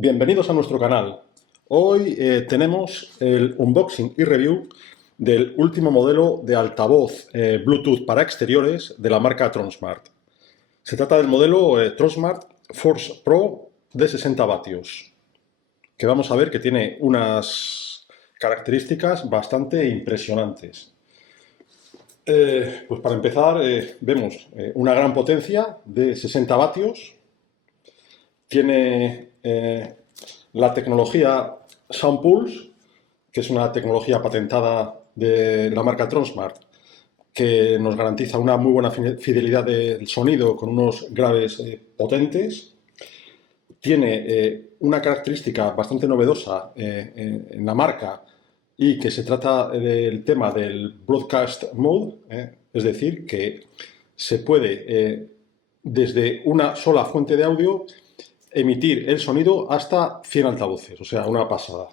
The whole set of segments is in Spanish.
Bienvenidos a nuestro canal. Hoy tenemos el unboxing y review del último modelo de altavoz Bluetooth para exteriores de la marca Tronsmart. Se trata del modelo Tronsmart Force Pro de 60 vatios, que vamos a ver que tiene unas características bastante impresionantes. Pues para empezar, vemos una gran potencia de 60 vatios. Tiene la tecnología SoundPulse, que es una tecnología patentada de la marca Tronsmart, que nos garantiza una muy buena fidelidad del sonido con unos graves potentes. Tiene una característica bastante novedosa en la marca, y que se trata del tema del Broadcast Mode, es decir, que se puede desde una sola fuente de audio emitir el sonido hasta 100 altavoces, o sea, una pasada.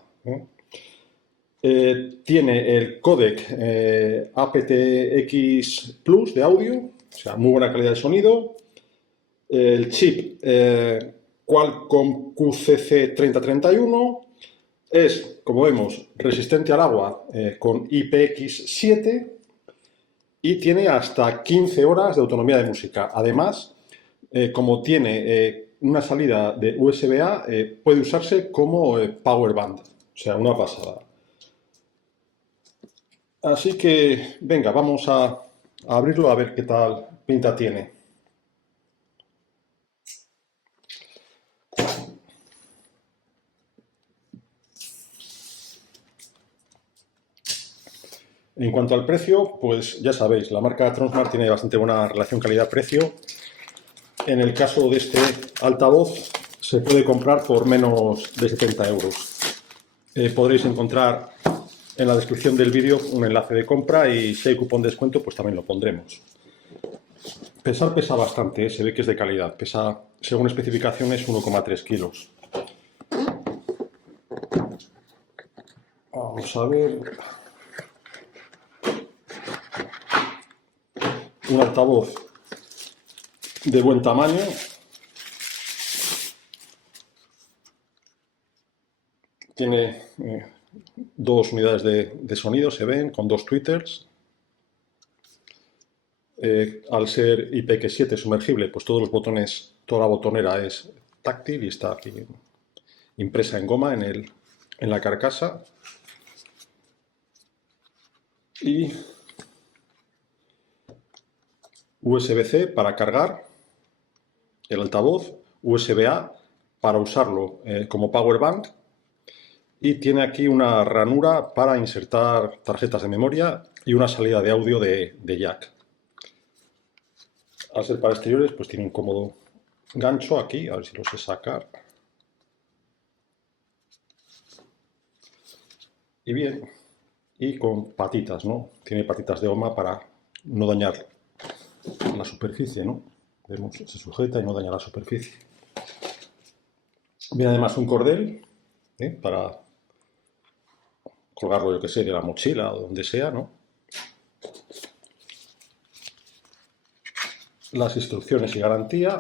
Tiene el códec aptX Plus de audio, o sea, muy buena calidad de sonido. El chip Qualcomm QCC3031 es, como vemos, resistente al agua con IPX7 y tiene hasta 15 horas de autonomía de música. Además, como tiene una salida de USB-A, puede usarse como power band, o sea, una pasada. Así que, venga, vamos a abrirlo a ver qué tal pinta tiene. En cuanto al precio, pues ya sabéis, la marca Tronsmart tiene bastante buena relación calidad-precio. En el caso de este altavoz, se puede comprar por menos de 70 euros. Podréis encontrar en la descripción del vídeo un enlace de compra, y si hay cupón de descuento, pues también lo pondremos. Pesar pesa bastante, se ve que es de calidad. Pesa, según especificaciones, 1,3 kilos. Vamos a ver. Un altavoz de buen tamaño. Tiene dos unidades de sonido, se ven, con dos tweeters. Al ser IPX7 sumergible, pues todos los botones, toda la botonera es táctil y está aquí impresa en goma en la carcasa. Y USB-C para cargar el altavoz, USB-A para usarlo como power bank, y tiene aquí una ranura para insertar tarjetas de memoria y una salida de audio de jack. Al ser para exteriores, pues tiene un cómodo gancho aquí, a ver si lo sé sacar. Y bien, y con patitas, ¿no? Tiene patitas de goma para no dañar la superficie, ¿no? Vemos, se sujeta y no daña la superficie. Viene además un cordel para colgarlo, yo que sé, de la mochila o donde sea, ¿no? Las instrucciones y garantía.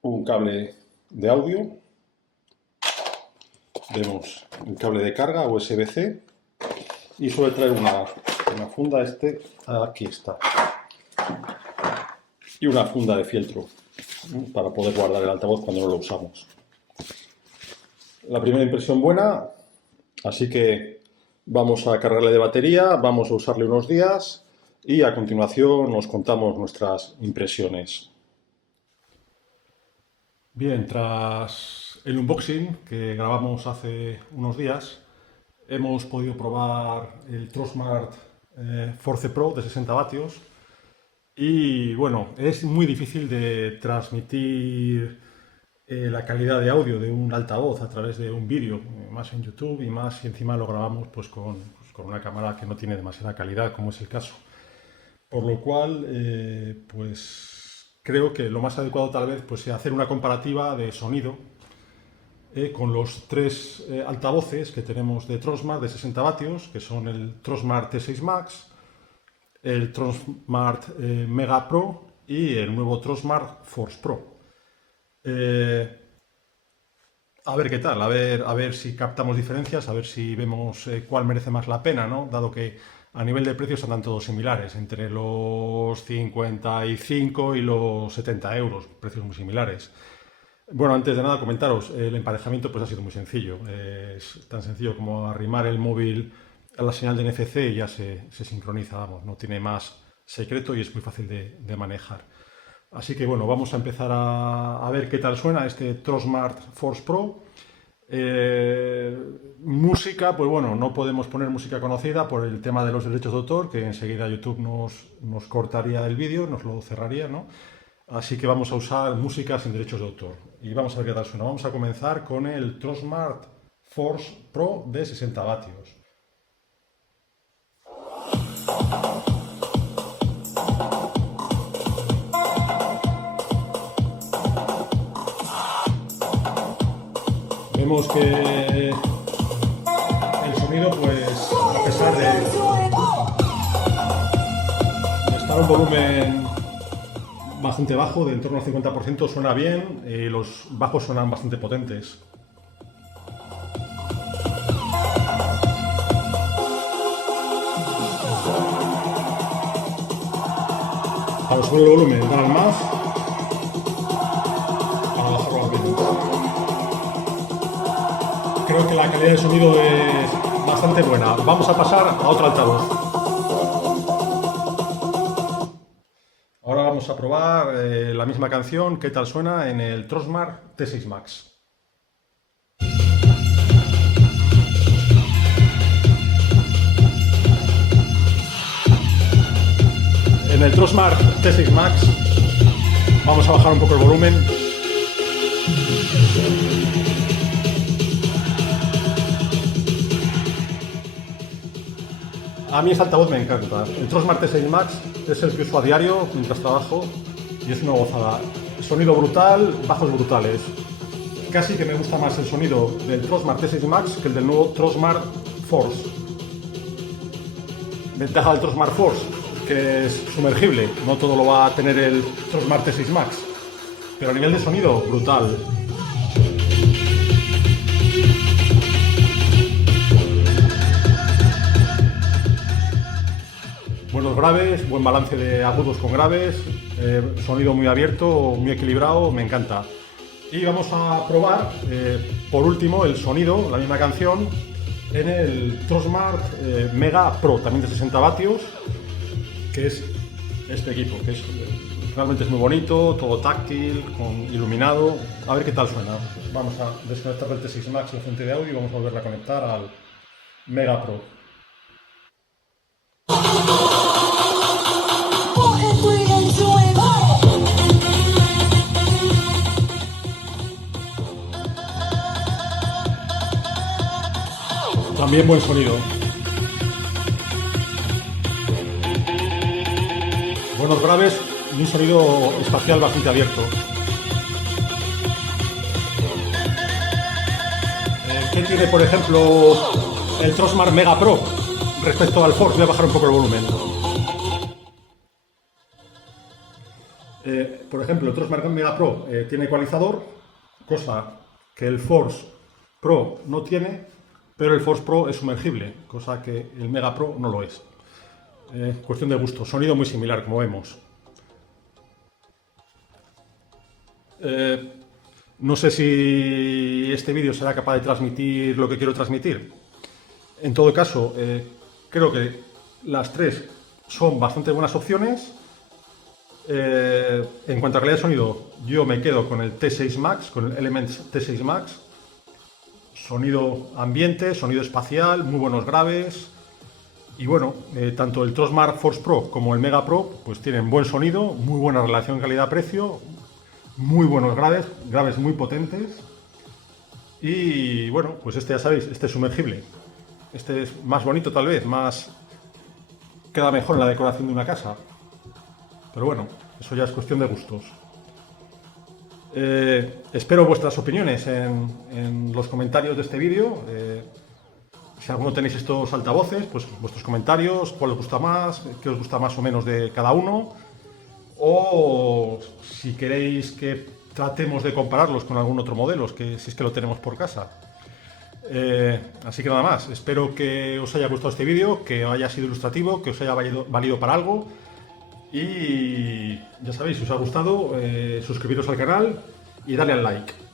Un cable de audio. Vemos un cable de carga USB-C. Y suele traer una funda, aquí está. Y una funda de fieltro para poder guardar el altavoz cuando no lo usamos. La primera impresión buena, así que vamos a cargarle de batería, vamos a usarle unos días y a continuación nos contamos nuestras impresiones. Bien, tras el unboxing que grabamos hace unos días, hemos podido probar el Tronsmart Force Pro de 60 vatios. Y bueno, es muy difícil de transmitir la calidad de audio de un altavoz a través de un vídeo, más en YouTube, y más si encima lo grabamos pues con una cámara que no tiene demasiada calidad, como es el caso. Por lo cual, pues creo que lo más adecuado tal vez pues sea hacer una comparativa de sonido con los tres altavoces que tenemos de Tronsmart de 60 vatios, que son el Tronsmart T6 Max, el Tronsmart Mega Pro y el nuevo Tronsmart Force Pro. A ver qué tal, a ver si captamos diferencias, a ver si vemos cuál merece más la pena, ¿no? Dado que a nivel de precios andan todos similares, entre los 55 y los 70 euros, precios muy similares. Bueno, antes de nada comentaros, el emparejamiento pues ha sido muy sencillo. Es tan sencillo como arrimar el móvil a la señal de NFC y ya se sincroniza, vamos, no tiene más secreto y es muy fácil de manejar. Así que bueno, vamos a empezar a ver qué tal suena este Tronsmart Force Pro. Música, pues bueno, no podemos poner música conocida por el tema de los derechos de autor, que enseguida YouTube nos cortaría el vídeo, nos lo cerraría, ¿no? Así que vamos a usar música sin derechos de autor. Y vamos a ver qué tal suena. Vamos a comenzar con el Tronsmart Force Pro de 60 vatios. Vemos que el sonido, pues, a pesar de estar a un volumen bastante bajo, de en torno al 50%, suena bien y los bajos suenan bastante potentes. Para subir el volumen, dar al más, para bajarlo al menos. Creo que la calidad de sonido es bastante buena. Vamos a pasar a otro altavoz. Ahora vamos a probar la misma canción, qué tal suena en el Tronsmart T6 Max. En el Tronsmart T6 Max vamos a bajar un poco el volumen. A mí este altavoz me encanta. El Tronsmart T6 Max es el que uso a diario mientras trabajo y es una gozada. Sonido brutal, bajos brutales. Casi que me gusta más el sonido del Tronsmart T6 Max que el del nuevo Tronsmart Force. Ventaja del Tronsmart Force, que es sumergible, no todo lo va a tener el Tronsmart T6 Max, pero a nivel de sonido, brutal. Buenos graves, buen balance de agudos con graves, sonido muy abierto, muy equilibrado, me encanta. Y vamos a probar, por último, el sonido, la misma canción, en el Tronsmart Mega Pro, también de 60 vatios, que es este equipo, que realmente es muy bonito, todo táctil, iluminado. A ver qué tal suena. Vamos a desconectar del T6 Max la fuente de audio y vamos a volverla a conectar al Mega Pro. También buen sonido. Buenos graves y un sonido espacial bastante abierto. ¿Qué tiene, por ejemplo, el Tronsmart Mega Pro respecto al Force? Voy a bajar un poco el volumen. Por ejemplo, el Tronsmart Mega Pro tiene ecualizador, cosa que el Force Pro no tiene, pero el Force Pro es sumergible, cosa que el Mega Pro no lo es. Cuestión de gusto, sonido muy similar, como vemos. No sé si este vídeo será capaz de transmitir lo que quiero transmitir. En todo caso, creo que las tres son bastante buenas opciones. En cuanto a calidad de sonido, yo me quedo con el T6 Max, con el Elements T6 Max. Sonido ambiente, sonido espacial, muy buenos graves. Y bueno, tanto el Tronsmart Force Pro como el Mega Pro pues tienen buen sonido, muy buena relación calidad-precio, muy buenos graves, graves muy potentes. Y bueno, pues este ya sabéis, este es sumergible. Este es más bonito tal vez, queda mejor en la decoración de una casa. Pero bueno, eso ya es cuestión de gustos. Espero vuestras opiniones en los comentarios de este vídeo. Si alguno tenéis estos altavoces, pues vuestros comentarios, cuál os gusta más, qué os gusta más o menos de cada uno, o si queréis que tratemos de compararlos con algún otro modelo, si es que lo tenemos por casa. Así que nada más, espero que os haya gustado este vídeo, que haya sido ilustrativo, que os haya valido para algo. Y ya sabéis, si os ha gustado, suscribiros al canal y darle al like.